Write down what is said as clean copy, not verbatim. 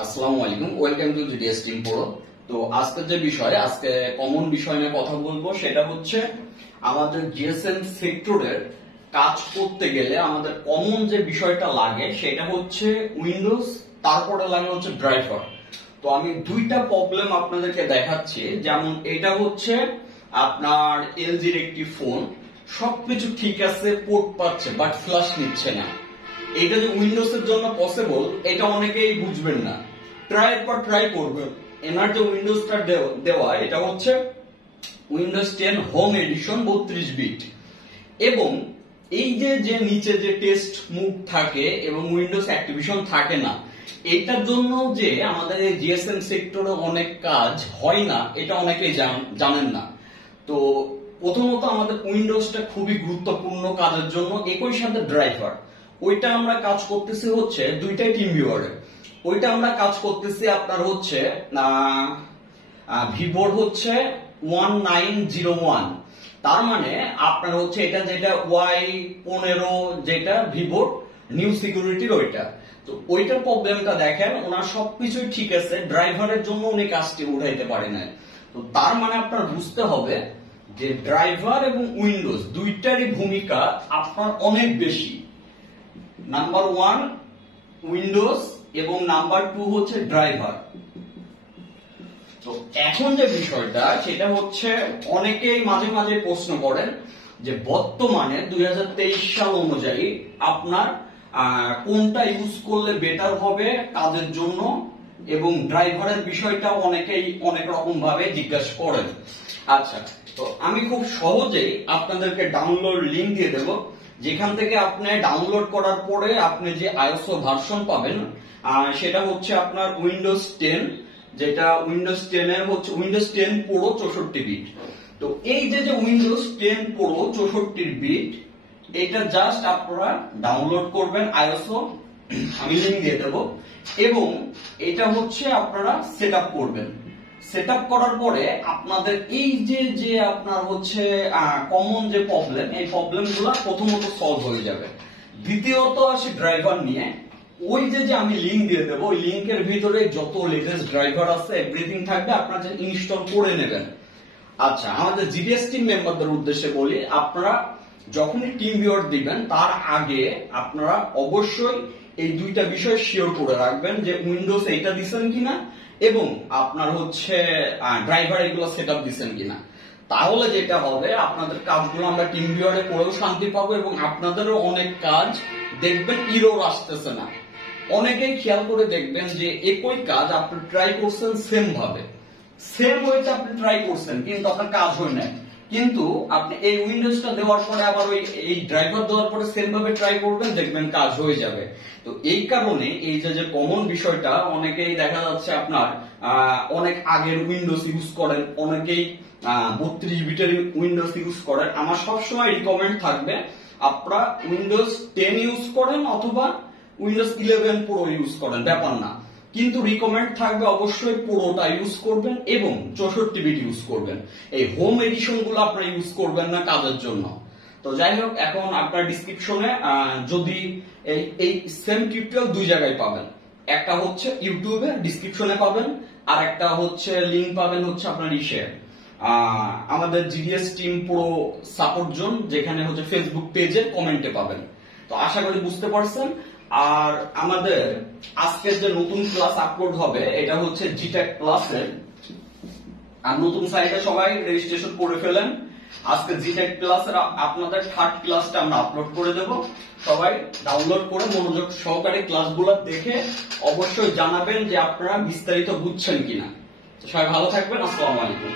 আসসালামু আলাইকুম, welcome to GDS TM Pro। তো আজকের যে বিষয়, আজকে কমন বিষয় নিয়ে কথা বলবো, সেটা হচ্ছে আমাদের GSM সেক্টরের কাজ করতে গেলে আমাদের কমন যে বিষয়টা লাগে সেটা হচ্ছে উইন্ডোজ, তারপরে লাগে হচ্ছে ড্রাইভার। তো আমি দুইটা প্রবলেম আপনাদেরকে দেখাচ্ছি। যেমন এটা হচ্ছে আপনার LG-র একটি ফোন, সবকিছু ঠিক আছে, পোর্ট পাচ্ছে বাট ফ্ল্যাশ নিচ্ছে না। এটা যে উইন্ডোজের জন্য পসিবল এটা অনেকেই বুঝবেন না, ট্রাই করবেন। এনার যে উইন্ডোজটা দেওয়া এটা হচ্ছে উইন্ডোজ 10 হোম এডিশন 32 বিট, এবং এই যে নিচে যে টেস্ট মুভ থাকে এবং উইন্ডোজ অ্যাক্টিভেশন থাকে না, এটার জন্য যে আমাদের এই GSM সেক্টরে অনেক কাজ হয় না, এটা অনেকেই জানেন না। তো প্রথমত আমাদের উইন্ডোজটা খুবই গুরুত্বপূর্ণ কাজের জন্য, একই সাথে ড্রাইভার। ওইটা আমরা কাজ করতেছি হচ্ছে দুইটাই টিম ভিউয়ারে। ওইটা আমরা কাজ করতেছি আপনার হচ্ছে ভিভোর হচ্ছে 1901, তার মানে আপনার হচ্ছে এটা যেটা Y15 যেটা ভিভোর নিউ সিকিউরিটির ওইটা। তো ওইটার প্রবলেমটা দেখেন, ওনার সবকিছুই ঠিক আছে, ড্রাইভারের জন্য উনি কাজটি উঠাইতে পারে না। তো তার মানে আপনার বুঝতে হবে যে ড্রাইভার এবং উইন্ডোজ দুইটারই ভূমিকা আপনার অনেক বেশি। নাম্বার 1 উইন্ডোজ এবং নাম্বার 2 হচ্ছে ড্রাইভার। তো এখন যে বিষয়টা সেটা হচ্ছে অনেকেই মাঝে মাঝে প্রশ্ন করেন যে বর্তমানে 2023 সাল অনুযায়ী আপনার কোনটা ইউজ করলে বেটার হবে কাজের জন্য, এবং ড্রাইভারের বিষয়টা অনেকেই অনেক রকম ভাবে জিজ্ঞাসা করেন। আচ্ছা, তো আমি খুব সহজেই আপনাদেরকে ডাউনলোড লিংক দিয়ে দেব, যেখান থেকে আপনি ডাউনলোড করার পরে আপনি যে আইএসও ভার্সন পাবেন সেটা হচ্ছে আপনার উইন্ডোজ 10, যেটা উইন্ডোজ 10 এর হচ্ছে উইন্ডোজ 10 Pro 64 বিট। তো এই যে উইন্ডোজ 10 Pro 64 বিট, এটা জাস্ট আপনারা ডাউনলোড করবেন আইএসও, আমি লিংক দিয়ে দেব, এবং এটা হচ্ছে আপনারা সেটআপ করবেন। সেটআপ করার পরে আপনাদের এই যে আপনার হচ্ছে কমন যে প্রবলেম, এই প্রবলেমগুলো প্রথমত সলভ হয়ে যাবে। দ্বিতীয়ত আসে ড্রাইভার নিয়ে। ওই যে আমি লিংক দিয়ে দেবো, ওই লিংকের ভিতরে যত লেটেস্ট ড্রাইভার আছে এভরিথিং থাকবে, আপনারা ইনস্টল করে নেবেন। আচ্ছা, আমাদের GDS টিম মেম্বারদের উদ্দেশ্যে বলি, আপনারা যখনই টিম ভিউয়ার দিবেন তার আগে আপনারা অবশ্যই এই দুইটা বিষয় শিওর করে রাখবেন যে উইন্ডোজ এইটা দিচ্ছেন কিনা এবং আপনার হচ্ছে ড্রাইভার এগুলো সেটআপ দিচ্ছেন কিনা। তাহলে যেটা হবে, আপনাদের কাজগুলো আমরা টিম ভিউয়ারে করেও শান্তি পাবো, এবং আপনাদেরও অনেক কাজ দেখবেন ইরর আসতেছে না। অনেকেই খেয়াল করে দেখবেন যে একই কাজ আপনি ট্রাই করছেন সেম ওয়েতে আপনি ট্রাই করছেন, কিন্তু আপনার কাজ হয় না। কিন্তু আপনি এই উইন্ডোজটা দেওয়ার পরে আবার এই ড্রাইভার দেওয়ার পরে সেম ভাবে ট্রাই করবেন, দেখবেন কাজ হয়ে যাবে। তো এই কারণে এই যে কমন বিষয়টা, অনেকেই দেখা যাচ্ছে আপনার অনেক আগের উইন্ডোজ ইউজ করেন, অনেকেই 32 বিটের উইন্ডোজ ইউজ করেন। আমার সবসময় রিকমেন্ড থাকবে আপনারা উইন্ডোজ 10 ইউজ করেন অথবা উইন্ডোজ 11 Pro ইউজ করেন, ব্যাপার না, কিন্তু রিকমেন্ড থাকবে অবশ্যই পুরোটা ইউজ করবেন এবং 64 বিট ইউজ করবেন। এই হোম এডিশন গুলো আপনারা ইউজ করবেন না কাজের জন্য। তো যাই হোক, এখন আপনার ডিসক্রিপশনে যদি এই সেম টিউটোরিয়াল দুই জায়গায় পাবেন, একটা হচ্ছে ইউটিউবে ডিসক্রিপশনে পাবেন, আর একটা হচ্ছে লিংক পাবেন হচ্ছে আপনার আমাদের GDS team Pro support zone, যেখানে হচ্ছে ফেসবুক পেজের কমেন্টে পাবেন। তো আশা করি বুঝতে পারছেন। আর আমাদের আজকের যে নতুন ক্লাস আপলোড হবে এটা হচ্ছে GTech ক্লাসের, আর নতুন সাইটে সবাই রেজিস্ট্রেশন করে ফেলেন। আজকে GTech ক্লাসের আপনাদের 3rd ক্লাসটা আমরা আপলোড করে দেব। সবাই ডাউনলোড করে মনোযোগ সহকারে ক্লাসগুলো দেখে অবশ্যই জানাবেন যে আপনারা বিস্তারিত বুঝছেন কিনা। সবাই ভালো থাকবেন, আসসালামু আলাইকুম।